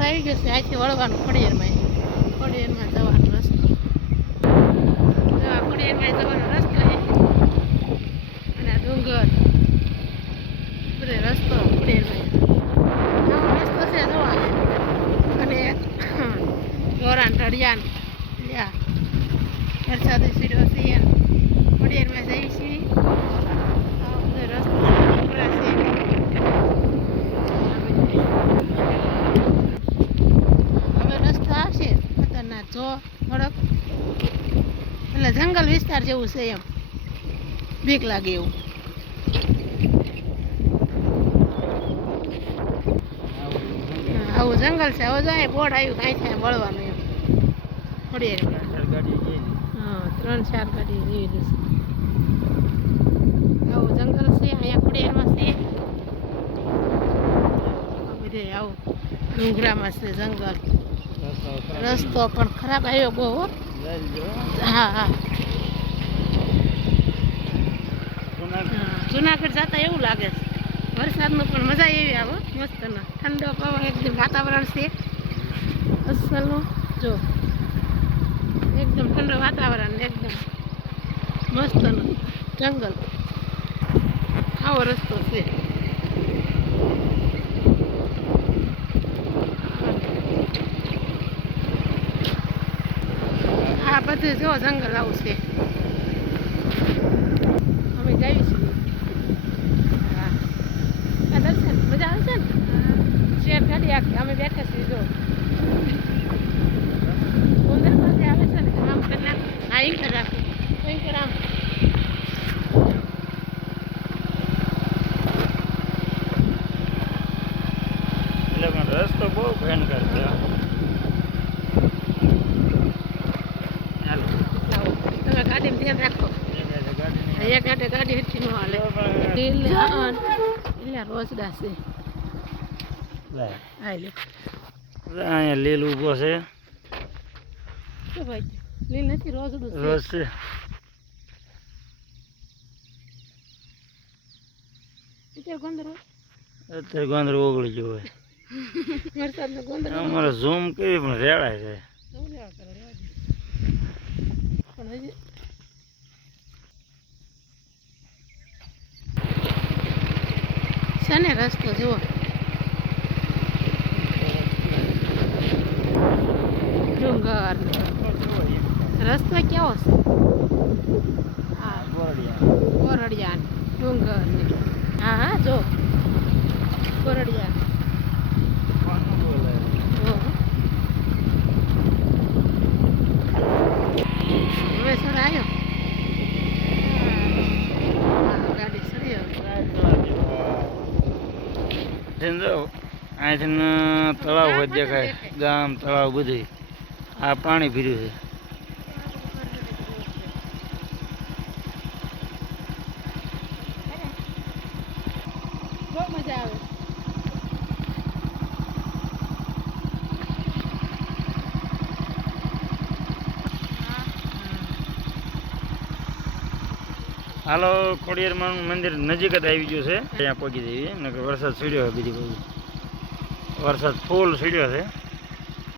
આવી ગયો છે અહીંથી વળવાનું ખોડિયારમાં ખોડિયારમાં જવાનો રસ્તો. આ જવાનો રસ્તો છે. અને ડુંગર. બધે રસ્તો ખોડિયારમાં નવો રસ્તો છે જોવા. અને ગોરાન ઢળિયાન લ્યા. વરસાદી સીડો છે એમ જઈ છીએ આવો બધો રસ્તો ડુંગરા છે હવે રસ્તો આવશે ખતરનાક જો થોડોક એટલે જંગલ વિસ્તાર જેવું છે એમ. બીક લાગે એવું. આવું જંગલ છે. હવે જાય બોર્ડ આવ્યું કાંઈ થાય વળવાનું એમ. થોડી હા, ત્રણ, ચાર ગાડી જેવી રહેશે આવું જંગલ છે. અહીંયા ખોડિયારમાં છે. બધે આવું. ડુંગરામાં છે જંગલ. રસ્તો પણ ખરાબ આવ્યો બહુ, હા. હા જુનાગઢ જતા એવું લાગે છે. વરસાદનું પણ મજા એવી આવે મસ્ત ઠંડો પવન, એકદમ વાતાવરણ છે. અસલનું જો. એકદમ ઠંડો વાતાવરણ, એકદમ મસ્તનું જંગલ. આવો રસ્તો છે આ બધું જો જંગલ આવું છે અમે જઈએ છીએ. હા. દર્શન, મજા આવશે ને? શેર ગાડી આખી, અમે બેઠા છીએ, જો. ઉંદર પાસે આવે છે ને, આમ કરી નાખ હા એમ કરી રાખો એમ કર આમ. રસ્તો બહુ ભયંકર છે. ધ્યાન રાખો. એક હાથે ગાડીની- એક ગાડે ગાડી હેઠી ન હાલે. એટલે રોજડા છે. લે. હા લે. અહીંયા લીલ ઊભો છે. લીલ નથી રોજડું રોજ છે. અત્યારે ગોંદર ઓગળી ગયો હોય. અમારે ઝૂમ કરી પણ રેડાય છે એવું લેવા કરે રેવા દે. પણ હજી છે ને રસ્તો જુઓ. ડુંગર. રસ્તો કેવો છે? કોરડિયા ને ડુંગર હા હા જો કોરડિયા જો હવે સર આવ્યો હા, ગાડી સરી અહીંથી તળાવ હોય દેખાય. ગામ તળાવ બધું આ પાણી ભર્યું છે. મજા આવે. હાલો ખોડિયારમાં મંદિર નજીક જ આવી ગયું છે. અહીંયા પહોંચી જઈએ વરસાદ સીડ્યો છે બીજી બાજુ. વરસાદ ફૂલ સીડ્યો છે.